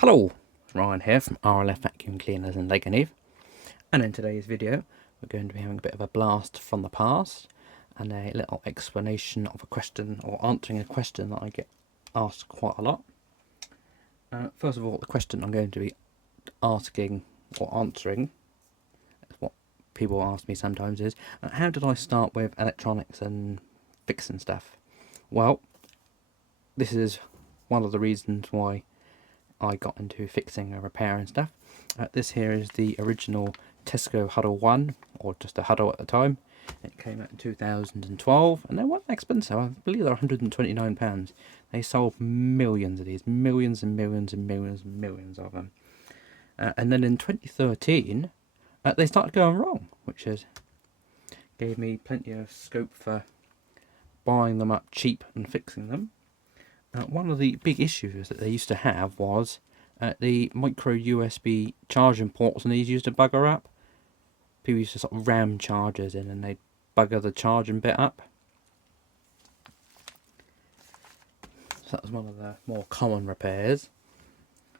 Hello, Ryan here from RLF Vacuum Cleaners in Lakenheath, and in today's video we're going to be having a bit of a blast from the past and a little explanation of a question, or answering a question that I get asked quite a lot. First of all, the question I'm going to be asking or answering, what people ask me sometimes, is how did I start with electronics and fixing stuff? Well, this is one of the reasons why I got into fixing and repairing stuff. This here is the original Tesco Hudl 1, or just a Hudl at the time. It came out in 2012, and they weren't expensive. I believe they're £129. They sold millions of these, millions and millions and millions and millions of them. And then in 2013, they started going wrong, which gave me plenty of scope for buying them up cheap and fixing them. One of the big issues that they used to have was the micro USB charging ports, and these used to bugger up. People used to sort of ram chargers in and they'd bugger the charging bit up. So that was one of the more common repairs.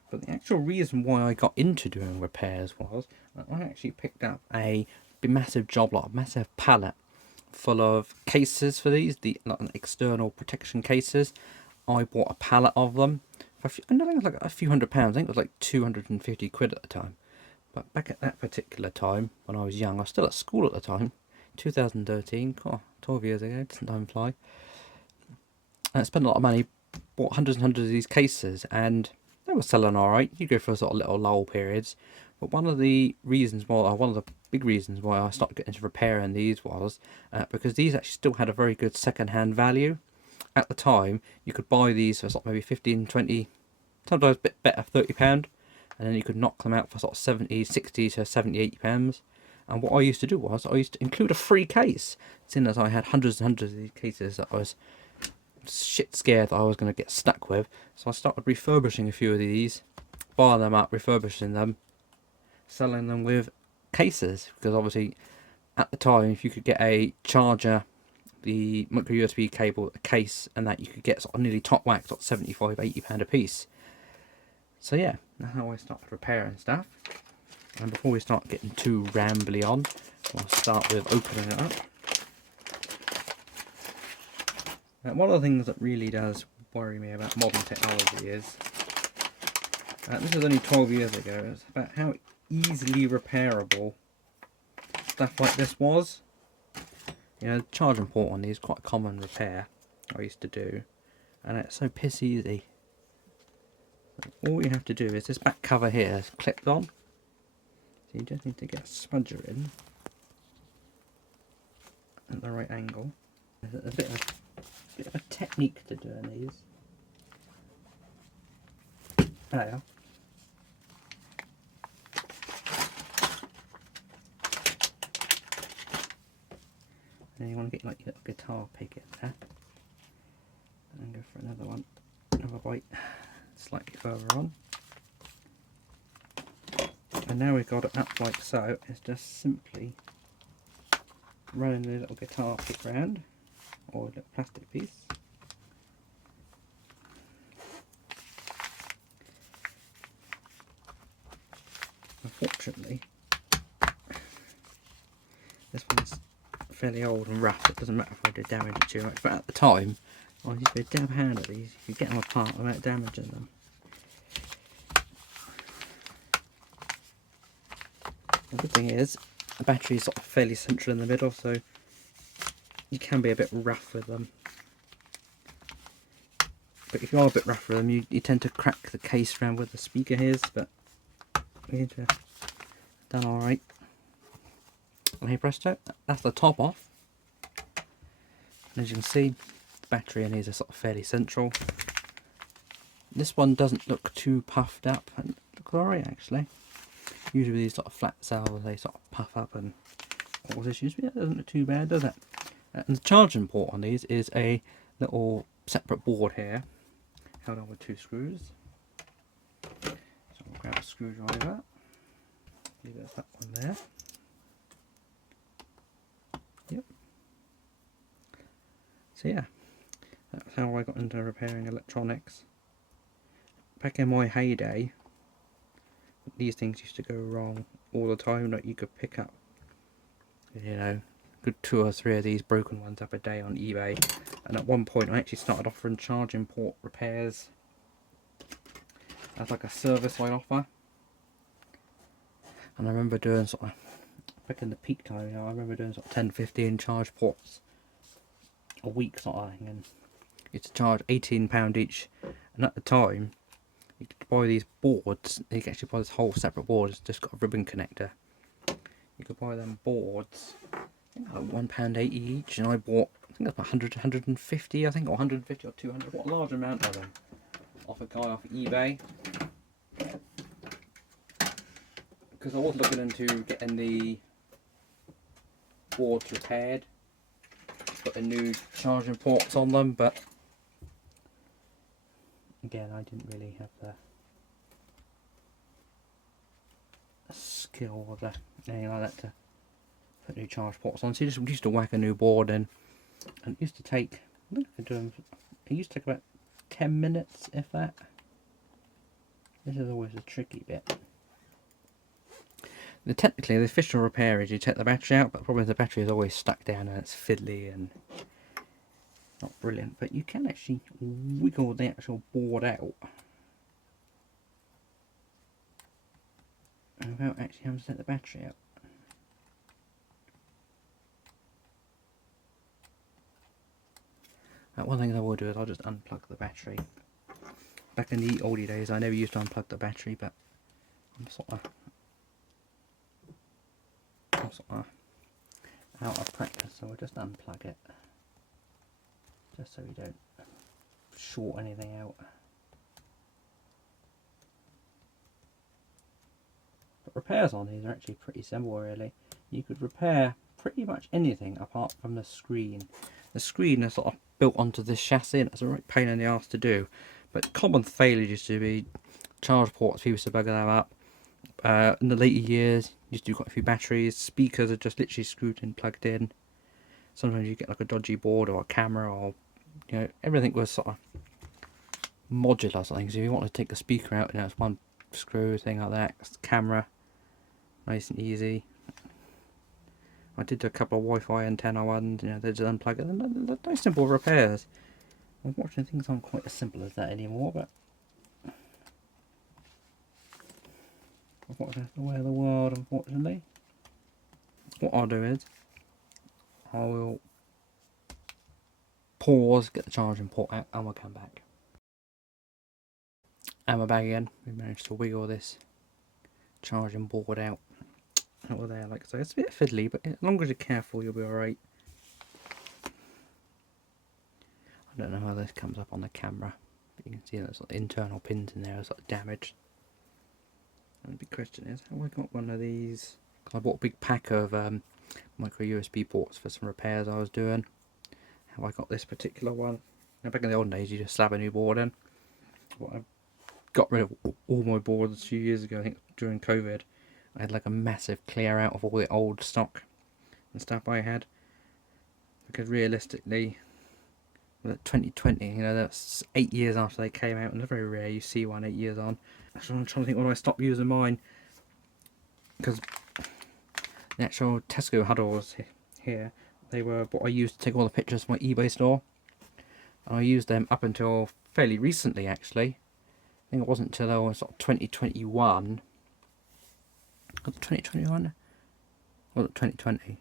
But the actual reason why I got into doing repairs was I actually picked up a massive job lot, a massive pallet full of cases for these, the external protection cases. I bought a pallet of them for I think it was like a few £100. I think it was like 250 quid at the time. But back at that particular time, when I was young, I was still at school at the time, 2013, 12 years ago, doesn't time fly. I spent a lot of money, bought hundreds and hundreds of these cases, and they were selling alright. You go for sort of little lull periods. But one of the big reasons why I started getting into repairing these was because these actually still had a very good second-hand value. At the time, you could buy these for sort of maybe 15, 20, sometimes a bit better, £30, and then you could knock them out for sort of 70, 60 to 70, £80. And what I used to do was, I used to include a free case, seeing as I had hundreds and hundreds of these cases that I was shit scared that I was going to get stuck with. So I started refurbishing a few of these, buying them up, refurbishing them, selling them with cases, because obviously at the time, if you could get a charger, the micro USB cable, a case, and that, you could get sort of nearly top whack, sort of £75–80 a piece. So yeah, that's how I started repairing stuff. And before we start getting too rambly on, we'll start with opening it up. One of the things that really does worry me about modern technology is, this was only 12 years ago, it's about how easily repairable stuff like this was. You know, the charging port on these, quite a common repair I used to do, and it's so piss easy. All you have to do is this back cover here is clipped on, so you just need to get a smudger in at the right angle. There's a bit of a technique to doing these. There you are. And you want to get like your little guitar pick in there, and then go for another one, another bite, slightly further on. And now we've got it up like so. It's just simply running the little guitar pick round, or a little plastic piece. Unfortunately, this one's fairly old and rough. It doesn't matter if I do damage it too much, but at the time I used to be a dab hand at these. You could get them apart without damaging them. The good thing is the battery is sort of fairly central in the middle, so you can be a bit rough with them. But if you are a bit rough with them, you tend to crack the case around where the speaker is, but we've done alright. And here, presto, that's the top off. And as you can see, the battery in these are sort of fairly central. This one doesn't look too puffed up, and it looks alright actually. Usually these sort of flat cells, they sort of puff up and cause issues, but yeah, it doesn't look too bad, does it? And the charging port on these is a little separate board here, held on with 2 screws. So I'll grab a screwdriver, leave it as that one there. Yep. So yeah, that's how I got into repairing electronics. Back in my heyday, these things used to go wrong all the time. Like you could pick up, you know, good 2 or 3 of these broken ones up a day on eBay. And at one point I actually started offering charging port repairs as like a service I offer. And I remember doing sort of, back in the peak time, you know, I remember doing sort of 10-15 charge ports a week sort of thing, and you had to charge £18 each. And at the time, you could buy these boards. You could actually buy this whole separate board. It's just got a ribbon connector. You could buy them boards, I think like £1.80 each, and I bought, I think that's 100, 150, I think, or 150 or 200. What a large amount of them off a guy off eBay. Because I was looking into getting the boards repaired, putting new charging ports on them, but again, I didn't really have the skill or anything like that to put new charge ports on. So you just used to whack a new board in, and it used to take, I think it used to take about 10 minutes, if that. This is always a tricky bit. Technically, the official repair is you take the battery out, but the problem is the battery is always stuck down and it's fiddly and not brilliant. But you can actually wiggle the actual board out without actually having to take the battery out. One thing I will do is I'll just unplug the battery. Back in the oldie days, I never used to unplug the battery, but I'm sort of out of practice, so I'll just unplug it, just so we don't short anything out. But repairs on these are actually pretty simple, really. You could repair pretty much anything apart from the screen. The screen is sort of built onto this chassis, and it's a right pain in the arse to do. But common failures used to be charge ports. People used to bugger them up. In the later years, you used to do quite a few batteries. Speakers are just literally screwed in, plugged in. Sometimes you get like a dodgy board or a camera, or you know, everything was sort of modular. So if you want to take the speaker out, you know, it's one screw thing like that. It's the camera, nice and easy. I did a couple of Wi-Fi antenna ones. You know, they just unplug it. And they're nice simple repairs. Unfortunately, things aren't quite as simple as that anymore, but that's the way of the world, unfortunately. What I'll do is I will pause, get the charging port out, and we'll come back. And we're back again. We managed to wiggle this charging board out there, like so. It's a bit fiddly, but as long as you're careful, you'll be alright. I don't know how this comes up on the camera, but you can see there's like internal pins in there, it's like damaged. And the big question is, how I got one of these? I bought a big pack of micro USB ports for some repairs I was doing. How I got this particular one? Now, back in the old days, you just slap a new board in. Well, I got rid of all my boards a few years ago. I think during COVID, I had like a massive clear out of all the old stock and stuff I had, because realistically, with 2020, you know, that's 8 years after they came out, and it's very rare you see one 8 years on. Actually, I'm trying to think, when do I stop using mine? Because the actual Tesco Hudls here, they were what I used to take all the pictures from my eBay store, and I used them up until fairly recently, actually. I think it wasn't until I was sort of 2021. Was it 2021? Or was it 2020?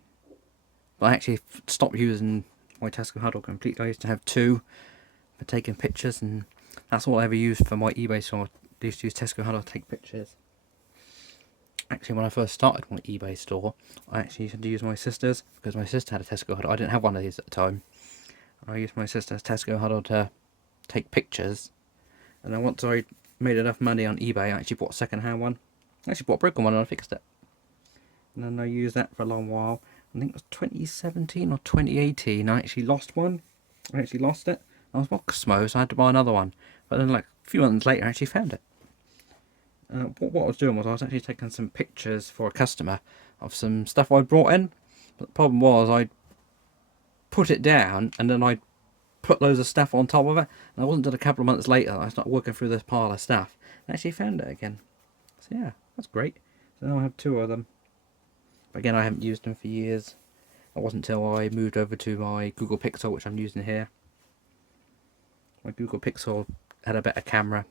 But I actually stopped using my Tesco Hudl completely. I used to have two for taking pictures, and that's all I ever used for my eBay store. I used to use Tesco Hudl to take pictures. Actually, when I first started my eBay store, I actually had to use my sister's, because my sister had a Tesco Hudl. I didn't have one of these at the time. I used my sister's Tesco Hudl to take pictures, and then once I made enough money on eBay, I actually bought a second-hand one. I actually bought a broken one and I fixed it. And then I used that for a long while. I think it was 2017 or 2018. I actually lost one. I actually lost it. I was Moxmo, so I had to buy another one. But then, like a few months later, I actually found it. What I was doing was I was actually taking some pictures for a customer of some stuff I brought in. But the problem was I put it down and then I put loads of stuff on top of it. And it wasn't until a couple of months later that I started working through this pile of stuff and actually found it again. So yeah, that's great. So now I have 2 of them. But again, I haven't used them for years. It wasn't until I moved over to my Google Pixel, which I'm using here. My Google Pixel had a better camera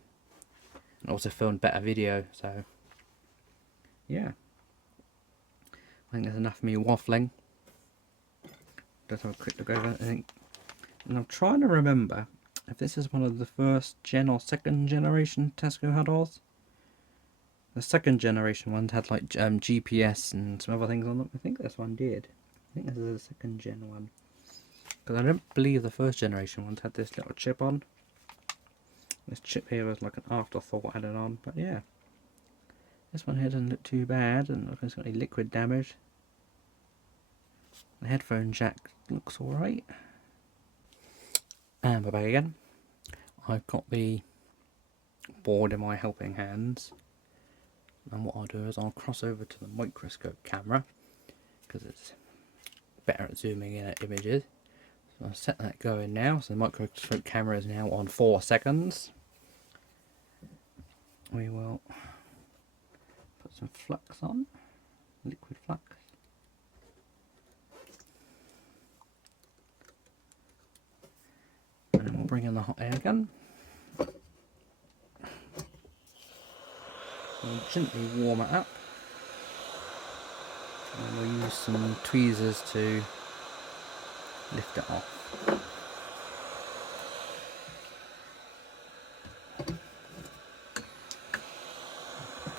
and also filmed better video, so yeah. I think there's enough of me waffling. Let's have a quick look over. And I'm trying to remember if this is one of the first gen or second generation Tesco Hudls. The second generation ones had like GPS and some other things on them. I think this one did. I think this is a second gen one. Because I don't believe the first generation ones had this little chip on. This chip here was like an afterthought added on. But yeah. This one here doesn't look too bad. Doesn't look like it's got any liquid damage. The headphone jack looks alright. And we're back again. I've got the board in my helping hands. And what I'll do is I'll cross over to the microscope camera. Because it's better at zooming in at images. So I'll set that going now. So the microscope camera is now on 4 seconds. We will put some flux on. Liquid flux. And then we'll bring in the hot air gun. We'll gently warm it up. And we'll use some tweezers to lift it off.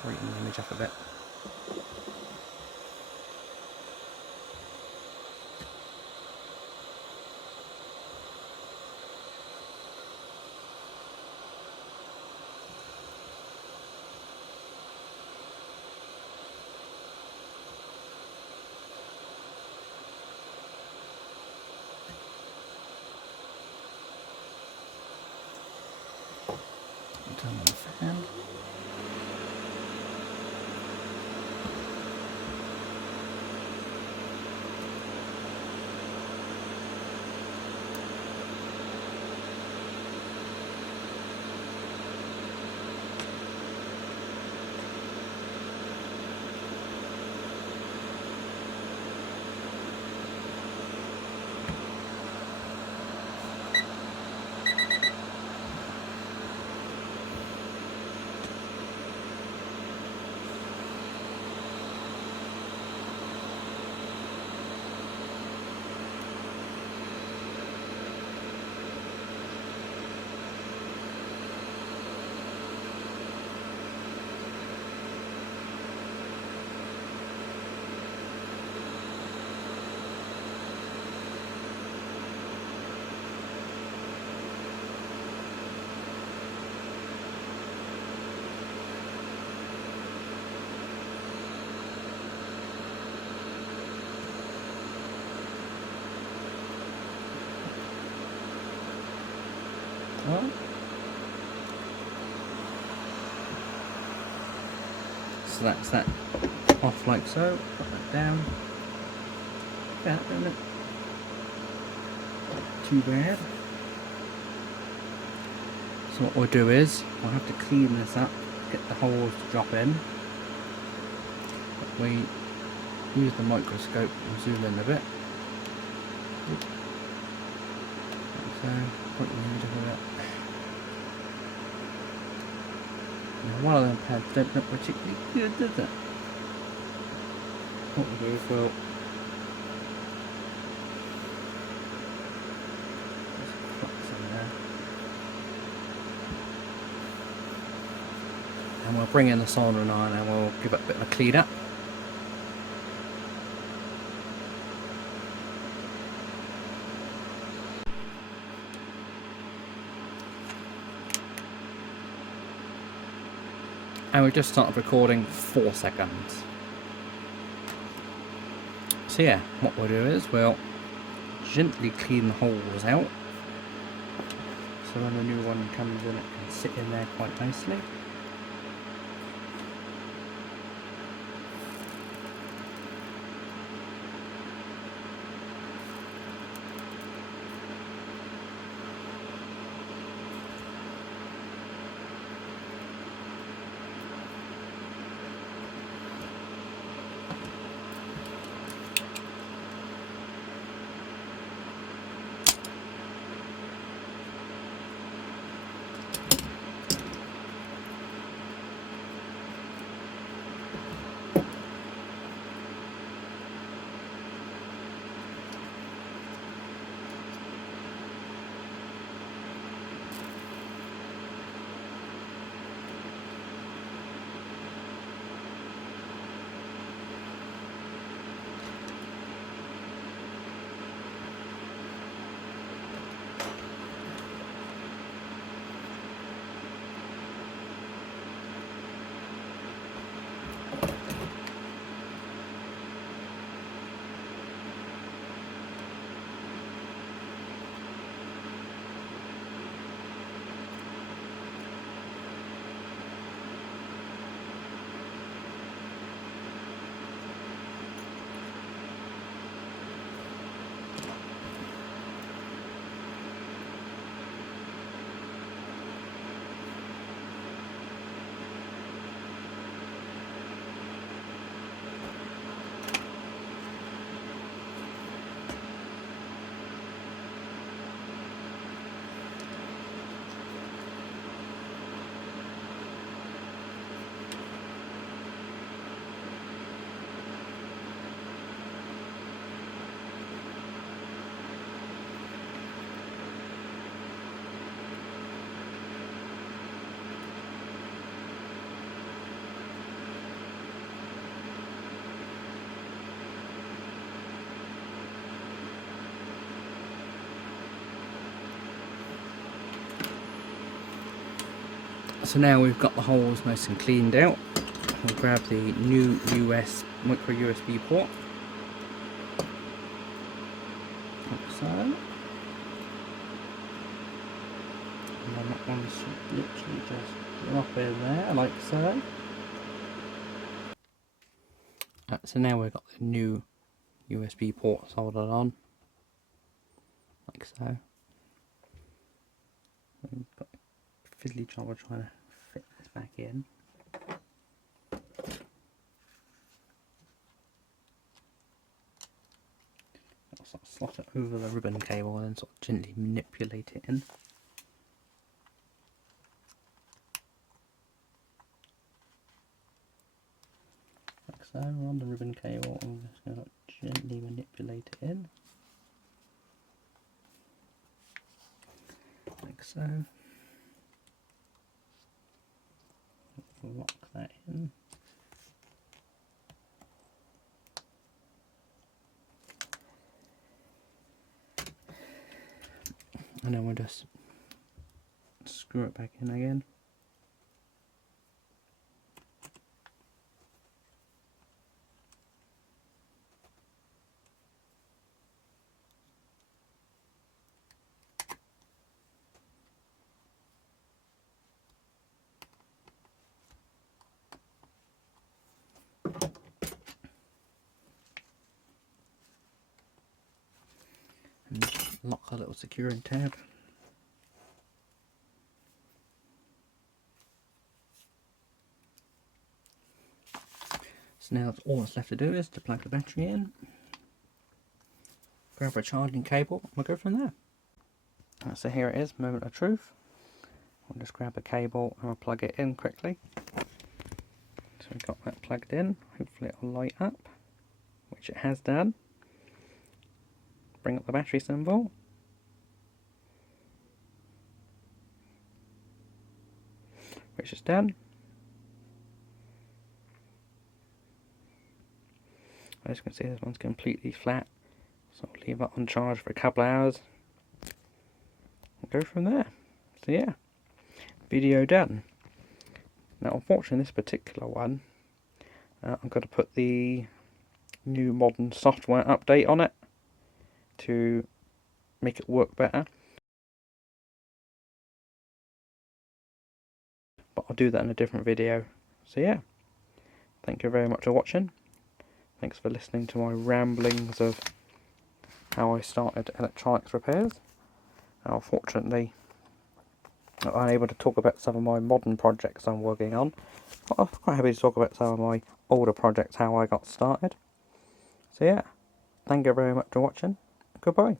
Brighten the image up a bit. Turn on the fan. Well, so that's that off like so. Put that down. That doesn't look too bad. So what we'll do is we'll have to clean this up, get the holes to drop in. But we use the microscope and zoom in a bit. So put the image of it. Now, one of them pads don't look particularly good, does it? What we'll do is we'll just flux in there. And we'll bring in the soldering iron and we'll give it a bit of a clean up. And we just started recording 4 seconds. So yeah, what we'll do is we'll gently clean the holes out. So when the new one comes in, it can sit in there quite nicely. So now we've got the holes nice and cleaned out, we'll grab the new micro USB port, like so, and then that one's literally just drop in there, like so. So now we've got the new USB port soldered on, like so. We've got a fiddly job of trying to fit this back in. I'll sort of slot it over the ribbon cable and sort of gently manipulate it in. Like so, we're on the ribbon cable, I'm just going to gently manipulate it in. Like so. Lock that in. And then we'll just screw it back in again. And lock our little securing tab. So now all that's left to do is to plug the battery in, grab a charging cable, and we'll go from there. So here it is, moment of truth. We'll just grab a cable and we'll plug it in quickly. So we've got that plugged in, hopefully it'll light up, which it has done. Bring up the battery symbol. Which is done. As you can see, this one's completely flat, so I'll leave that on charge for a couple of hours and go from there. So yeah, video done. Now unfortunately this particular one, I'm going to put the new modern software update on it to make it work better, but I'll do that in a different video. So yeah, thank you very much for watching. Thanks for listening to my ramblings of how I started electronics repairs. Unfortunately, I'm unable to talk about some of my modern projects I'm working on. I'm quite happy to talk about some of my older projects, how I got started. So yeah, thank you very much for watching. Goodbye.